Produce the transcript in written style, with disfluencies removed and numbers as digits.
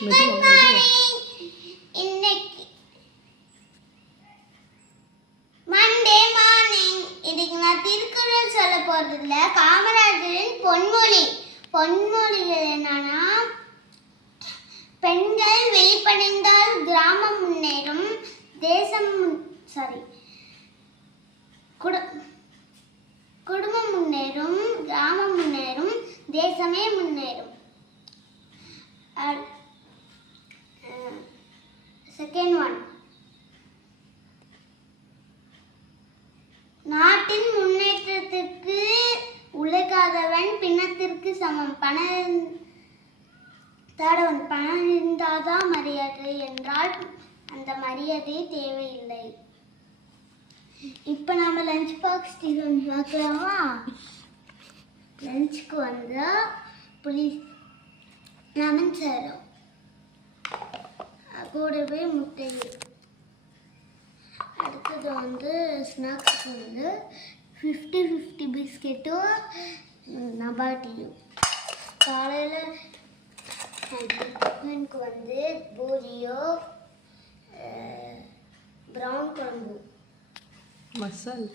இன்னைக்கு Monday morning. இன்னைக்கு நான் திருக்குறள் சொல்ல போறதில்ல. காமராஜரின் பொன்மொழிகள் என்னன்னா, பெண்கள் வெளிப்படைந்தால் கிராமம் முன்னேறும், குடும்பம் முன்னேறும், கிராமம் முன்னேறும், தேசமே முன்னேறும். செகண்ட் ஒன், நாட்டின் முன்னேற்றத்திற்கு உழைக்காதவன் பிணத்திற்கு சமம். பணம் இருந்தாதான் மரியாதை என்றால் அந்த மரியாதை தேவையில்லை. இப்போ நம்ம லஞ்ச் பாக்ஸ் டிஃபன் பார்க்கலாமா? லஞ்சுக்கு வந்து புளி லெமன் சாதம், கூடவே முட்டை. அடுத்தது வந்து ஸ்நாக்ஸ் வந்து 50-50 பிஸ்கெட்டும் நபாட்டியும். காலையில் டிஃபனுக்கு வந்து பூரியோ ப்ரௌன் குழம்பு மசால்.